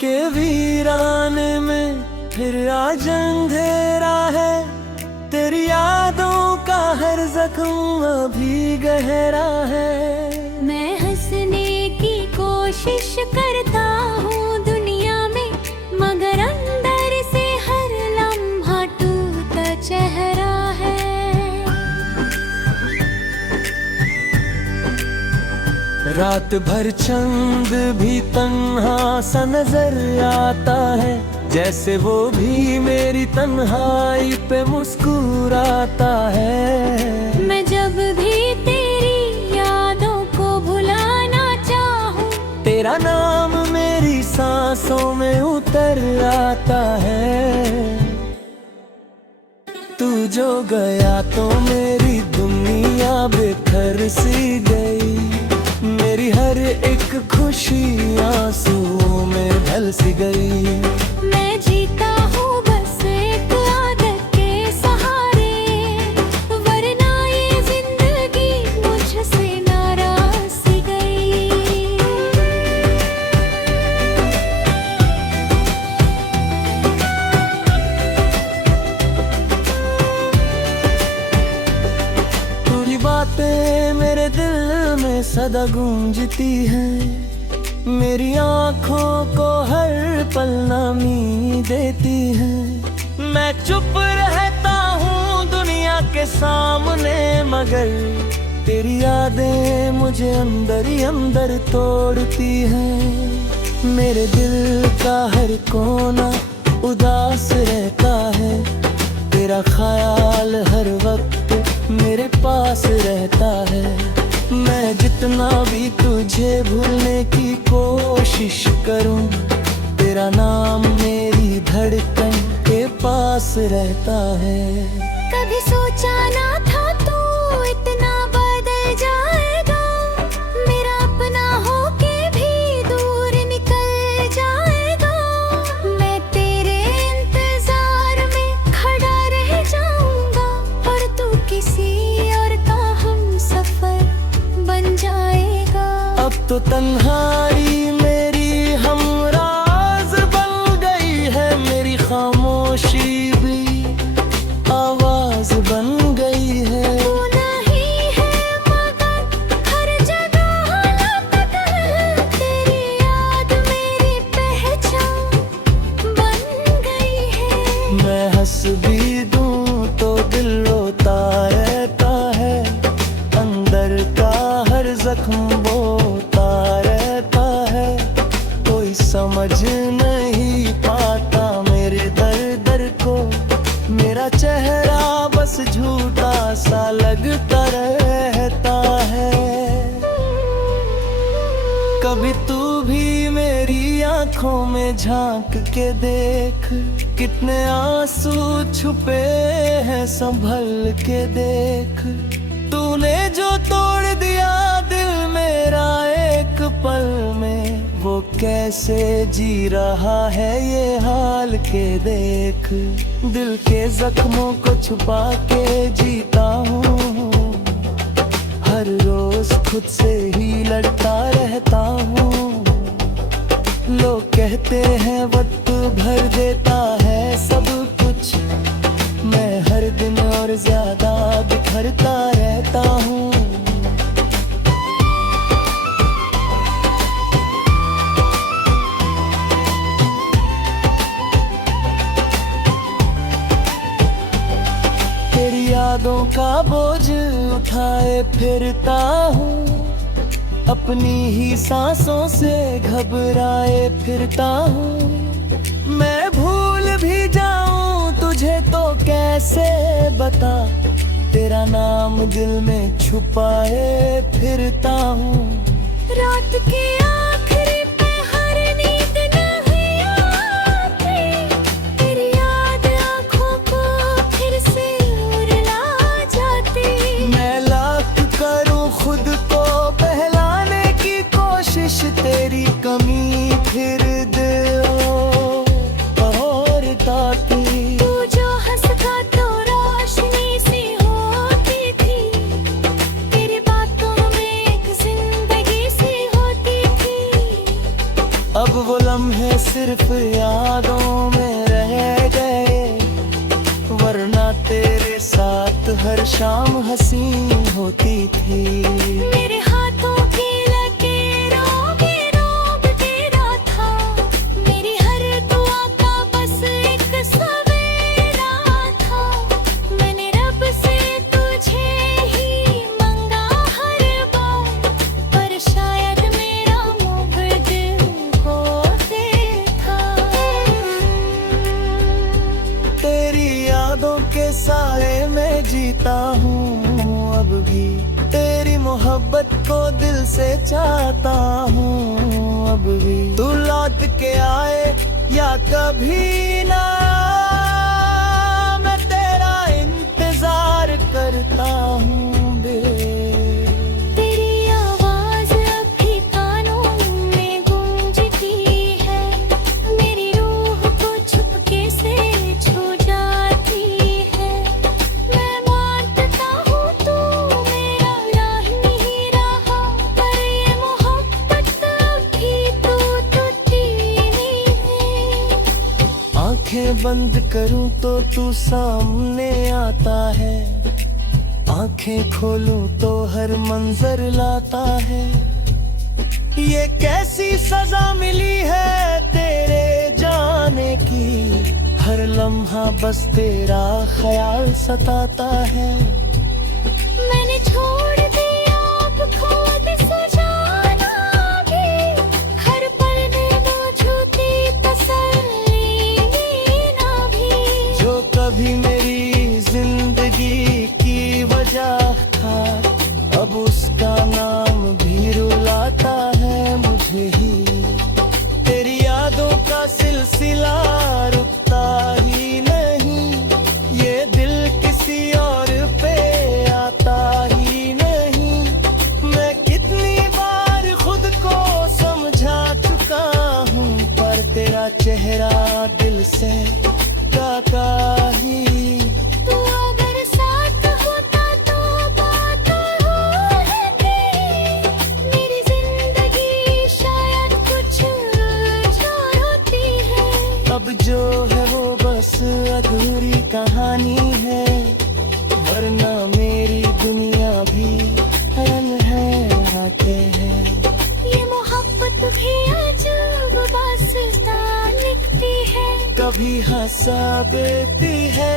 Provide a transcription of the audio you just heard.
के वीराने में फिर आज अंधेरा है। तेरी यादों का हर जख्म अभी गहरा है। मैं हंसने की कोशिश करता हूँ दुनिया में, मगर अंदर से हर लम्हा टूटा चेहरा है। रात भर चंद भी तन्हा सा नजर आता है, जैसे वो भी मेरी तन्हाई पे मुस्कुराता है। मैं जब भी तेरी यादों को भुलाना चाहूँ, तेरा नाम मेरी सांसों में उतर आता है। तू जो गया तो मेरी दुनिया बेखर सी गई। मेरी हर एक खुशी आंसुओं में ढल सी गई। मैं जीता हूँ बस एक आदत के सहारे, वरना ये जिंदगी मुझसे नाराज सी गई। पूरी बातें मेरे दिल में सदा गूंजती हैं। मेरी आँखों को हर पल नामी देती है। मैं चुप रहता हूँ दुनिया के सामने, मगर तेरी यादें मुझे अंदर ही अंदर तोड़ती हैं। मेरे दिल का हर कोना उदास रहता है। तेरा ख्याल हर वक्त मेरे पास रहता है। मैं जितना भी तुझे भूलने की कोशिश करूं, तेरा नाम मेरी धड़कन के पास रहता है। कभी सोचा ना था तू इतना बदल जाएगा, मेरा अपना होके भी दूर निकल जाएगा। मैं तेरे इंतजार में खड़ा रह जाऊंगा, और तू किसी और का हमसफर बन जाएगा। अब तो तन्हाई मेरी हमराज बन गई है। मेरी खामोशी भी आवाज बन गई है। तू नहीं है मगर हर जगह लपट है, तेरी याद मेरी पहचान बन गई है। मैं हंस भी दूं तो दिल रोता रहता है। अंदर का हर जख्म बोता रहता है। कोई समझ नहीं पाता मेरे दर्द को। मेरा चेहरा बस झूठा सा लगता रहता है। कभी तू भी मेरी आंखों में झांक के देख, कितने आंसू छुपे हैं संभल के देख। तूने जो तोड़ दिया दिल मेरा एक पल में, वो कैसे जी रहा है ये हाल के देख। दिल के जख्मों को छुपा के जीता हूँ, हर रोज खुद से ही लड़ता रहता हूँ। लोग कहते हैं वक्त भर देता है सब कुछ, मैं हर दिन और ज्यादा बिखरता रहता हूँ। तेरी यादों का बोझ उठाए फिरता हूँ, अपनी ही सांसों से घबराए फिरता हूँ। मैं भूल भी जाऊं तुझे तो कैसे बता, तेरा नाम दिल में छुपाए फिरता हूँ। रात के आखिरी पहर नींद नहीं आती, तेरी याद आँखों को फिर से उड़ला जाती। मैं लाख करूं खुद को बहलाने की कोशिश, तेरी कमी फिर दिल और ताकी। तू जो हंसता तो रोशनी सी होती थी, तेरी बातों में एक जिंदगी सी होती थी। रात हर शाम हसीन होती थी। मेरे हाथों की लकीरों में रोब तेरा था, मेरी हर दुआ का बस एक सवेरा था। मैंने रब से तुझे ही मांगा हर बार, पर शायद मेरा मुँह दिल को देखा। तेरी यादों के साए में जीता हूँ अब भी, तेरी मोहब्बत को दिल से चाहता हूँ अब भी। तू लौट के आए या कभी ना, मैं तेरा इंतजार करता हूँ बे। तेरी आवाज अब भी कानों में गूंजती है, मेरी रूह को चुपके से छू जाती है। मैं मानता हूँ तू मेरा नहीं रहा, पर ये मोहब्बत अभी तो टूटी नहीं है। आंखें बंद करूं तो तू सामने आता है, आंखें खोलूं तो हर मंजर लाता है। ये कैसी सजा मिली है तेरे जाने की, हर लम्हा बस तेरा ख्याल सताता है। मैंने छोड़ दिया अब खुद सुझाना भी, हर पल में मौजूदी तसल्ली ना भी। जो कभी मेरी जिंदगी की वजह था, अब उसका नाम भी रुलाता है मुझे ही। तेरी यादों का सिलसिला रुकता ही नहीं, ये दिल किसी और पे आता ही नहीं। मैं कितनी बार खुद को समझा चुका हूँ, पर तेरा चेहरा दिल से काका ही। तू अगर साथ होता तो बात और थी, मेरी जिंदगी शायद कुछ और होती है। अब जो है वो बस अधूरी कहानी है, वरना मेरी दुनिया भी अनहैते है। ये मोहब्बत भी अजब वास्ता लिखती है, कभी हंसा देती है।